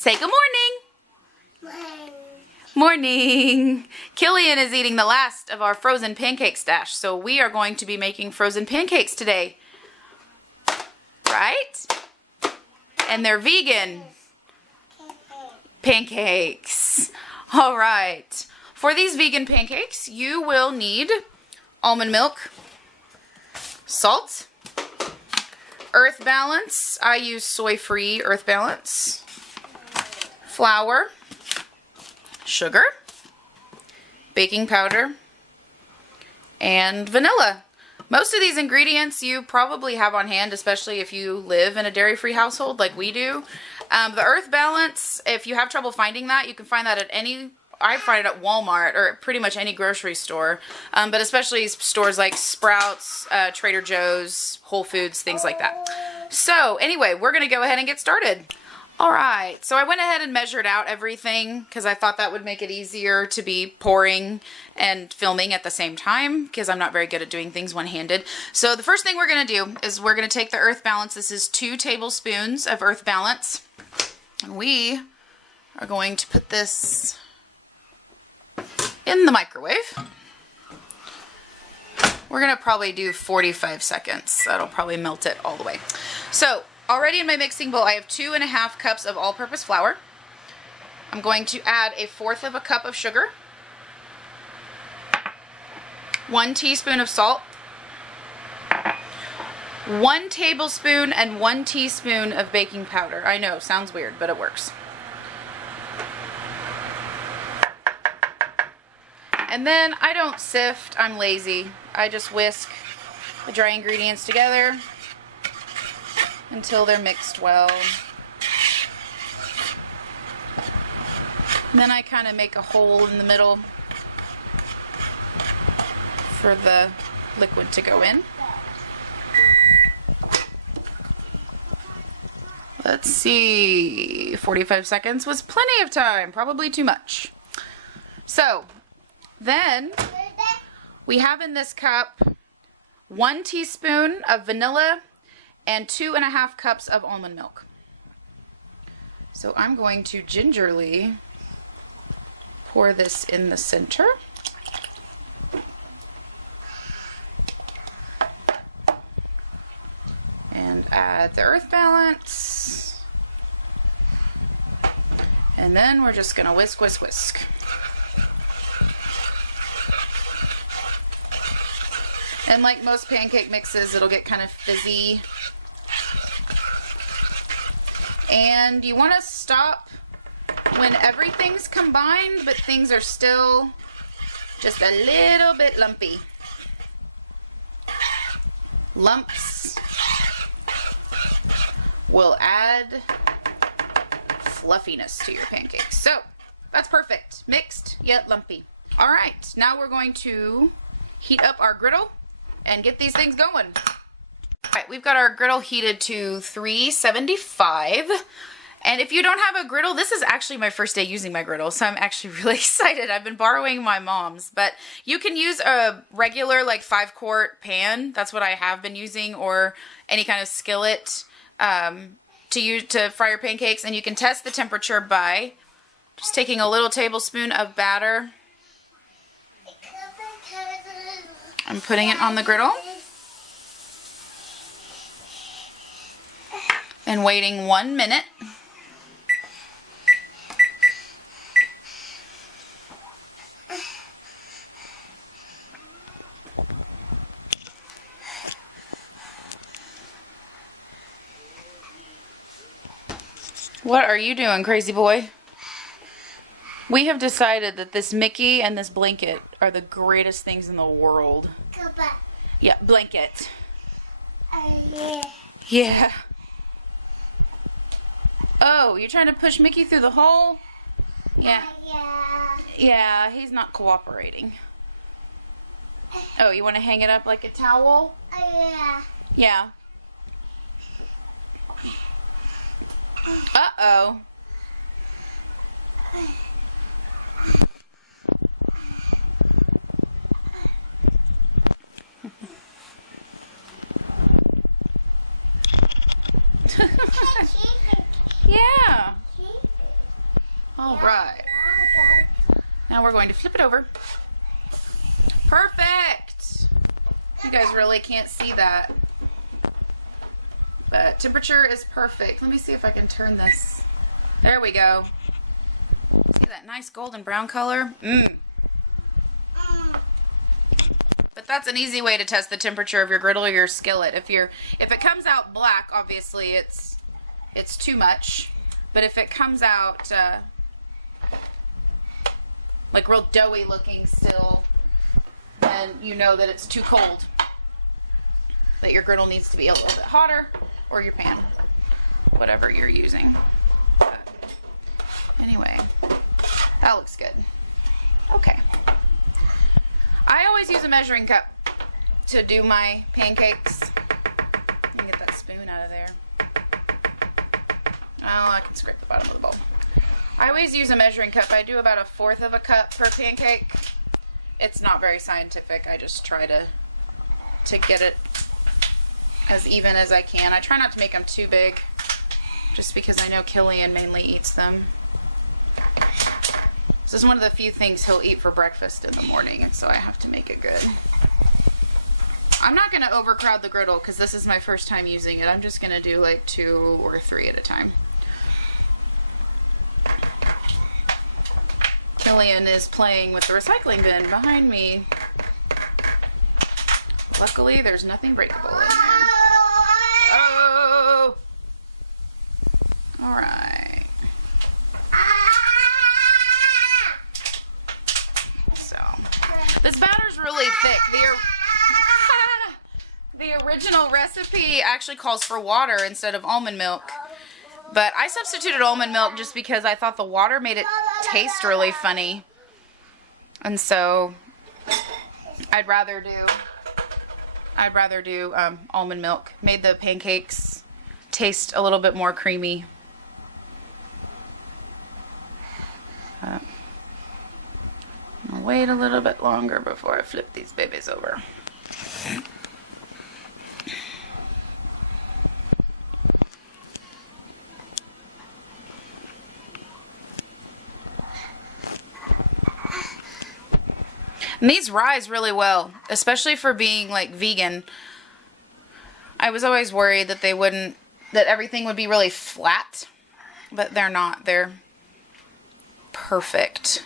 Say good morning. Morning. Killian is eating the last of our frozen pancake stash, so we are going to be making frozen pancakes today. Right? And they're vegan. Pancakes. All right. For these vegan pancakes, you will need almond milk, salt, earth balance. I use soy-free earth balance. Flour, sugar, baking powder, and vanilla. Most of these ingredients you probably have on hand, especially if you live in a dairy-free household like we do. The earth balance, if you have trouble finding that, you can find that at I find it at Walmart or pretty much any grocery store, but especially stores like Sprouts, Trader Joe's, Whole Foods, things like that. So anyway, we're going to go ahead and get started. All right, so I went ahead and measured out everything because I thought that would make it easier to be pouring and filming at the same time because I'm not very good at doing things one-handed. So the first thing we're going to do is we're going to take the earth balance. This is 2 tablespoons of earth balance. And we are going to put this in the microwave. We're going to probably do 45 seconds. That'll probably melt it all the way. So already in my mixing bowl, I have 2½ cups of all-purpose flour. I'm going to add 1/4 cup of sugar, 1 teaspoon of salt, 1 tablespoon and 1 teaspoon of baking powder. I know, sounds weird, but it works. And then I don't sift, I'm lazy. I just whisk the dry ingredients together until they're mixed well. And then I kind of make a hole in the middle for the liquid to go in. Let's see, 45 seconds was plenty of time, probably too much. So then we have in this cup 1 teaspoon of vanilla and 2½ cups of almond milk. So I'm going to gingerly pour this in the center. And add the earth balance. And then we're just gonna whisk, whisk, whisk. And like most pancake mixes, it'll get kind of fizzy. And you want to stop when everything's combined, but things are still just a little bit lumpy. Lumps will add fluffiness to your pancakes. So that's perfect. Mixed yet lumpy. All right, now we're going to heat up our griddle and get these things going. All right, we've got our griddle heated to 375. And if you don't have a griddle, this is actually my first day using my griddle, so I'm actually really excited. I've been borrowing my mom's, but you can use a regular like 5-quart pan. That's what I have been using, or any kind of skillet to fry your pancakes. And you can test the temperature by just taking a little tablespoon of batter. I'm putting it on the griddle and waiting 1 minute. What are you doing, crazy boy? We have decided that this Mickey and this blanket are the greatest things in the world. Yeah, blanket. Yeah. Yeah. Oh, you're trying to push Mickey through the hole? Yeah. Yeah, he's not cooperating. Oh, you want to hang it up like a towel? Yeah. Yeah. Uh-oh. Yeah. Now we're going to flip it over. Perfect! You guys really can't see that. But temperature is perfect. Let me see if I can turn this. There we go. See that nice golden brown color? But that's an easy way to test the temperature of your griddle or your skillet. If it comes out black, obviously it's too much. But if it comes out like real doughy looking still, then you know that it's too cold. That your griddle needs to be a little bit hotter, or your pan, whatever you're using. But anyway, that looks good. Okay. I always use a measuring cup to do my pancakes. Let me get that spoon out of there. Oh, I can scrape the bottom of the bowl. I always use a measuring cup. I do about 1/4 of a cup per pancake. It's not very scientific. I just try to get it as even as I can. I try not to make them too big, just because I know Killian mainly eats them. This is one of the few things he'll eat for breakfast in the morning, and so I have to make it good. I'm not going to overcrowd the griddle because this is my first time using it. I'm just going to do like 2 or 3 at a time. Killian is playing with the recycling bin behind me. Luckily, there's nothing breakable in there. Oh! Alright. So, this batter's really thick. The original recipe actually calls for water instead of almond milk. But I substituted almond milk just because I thought the water made it taste really funny. And so, I'd rather do almond milk. Made the pancakes taste a little bit more creamy. I'll wait a little bit longer before I flip these babies over. And these rise really well, especially for being like vegan. I was always worried that that everything would be really flat, but they're not. They're perfect.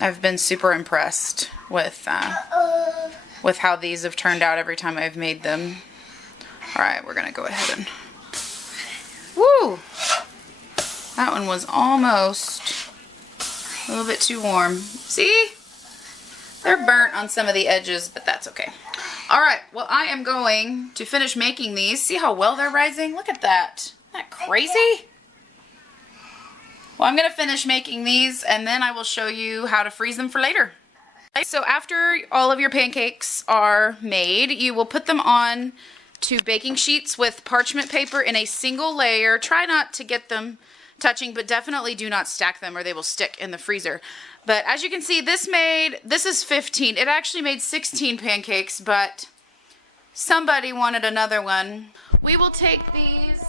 I've been super impressed with how these have turned out every time I've made them. All right, we're gonna go ahead and, woo! That one was almost a little bit too warm. See? They're burnt on some of the edges, but that's okay. Alright, well I am going to finish making these. See how well they're rising? Look at that. Isn't that crazy? Well, I'm going to finish making these and then I will show you how to freeze them for later. So after all of your pancakes are made, you will put them on to baking sheets with parchment paper in a single layer. Try not to get them touching, but definitely do not stack them or they will stick in the freezer. But as you can see, this is 15. It actually made 16 pancakes, but somebody wanted another one. We will take these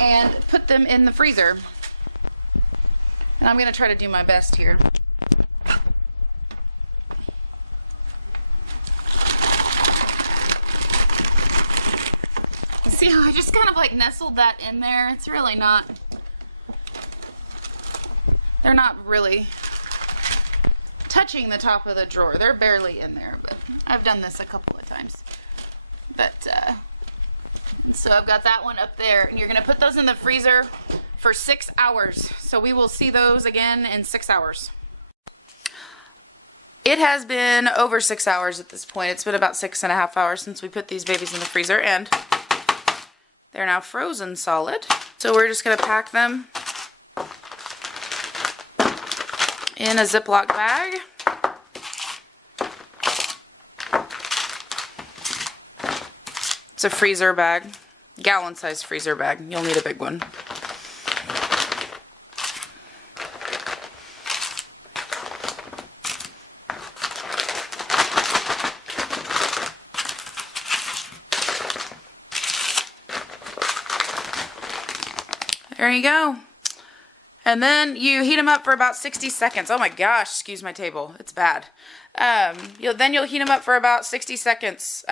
and put them in the freezer. And I'm going to try to do my best here. See how I just kind of like nestled that in there? It's really not, they're not really touching the top of the drawer. They're barely in there, but I've done this a couple of times. But, and so I've got that one up there, and you're going to put those in the freezer for 6 hours. So we will see those again in 6 hours. It has been over 6 hours at this point. It's been about 6.5 hours since we put these babies in the freezer, and they're now frozen solid. So we're just going to pack them in a Ziploc bag. It's a freezer bag, gallon-sized freezer bag. You'll need a big one. There you go. And then you heat them up for about 60 seconds. Oh my gosh, excuse my table. It's bad. Then you'll heat them up for about 60 seconds,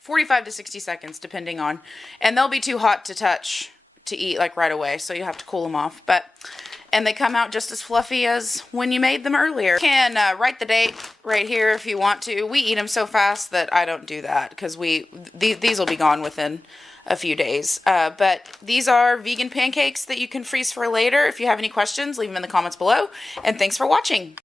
45 to 60 seconds, depending on. And they'll be too hot to touch to eat like right away, so you have to cool them off. And they come out just as fluffy as when you made them earlier. You can write the date right here if you want to. We eat them so fast that I don't do that because these will be gone within a few days. But these are vegan pancakes that you can freeze for later. If you have any questions, leave them in the comments below. And thanks for watching.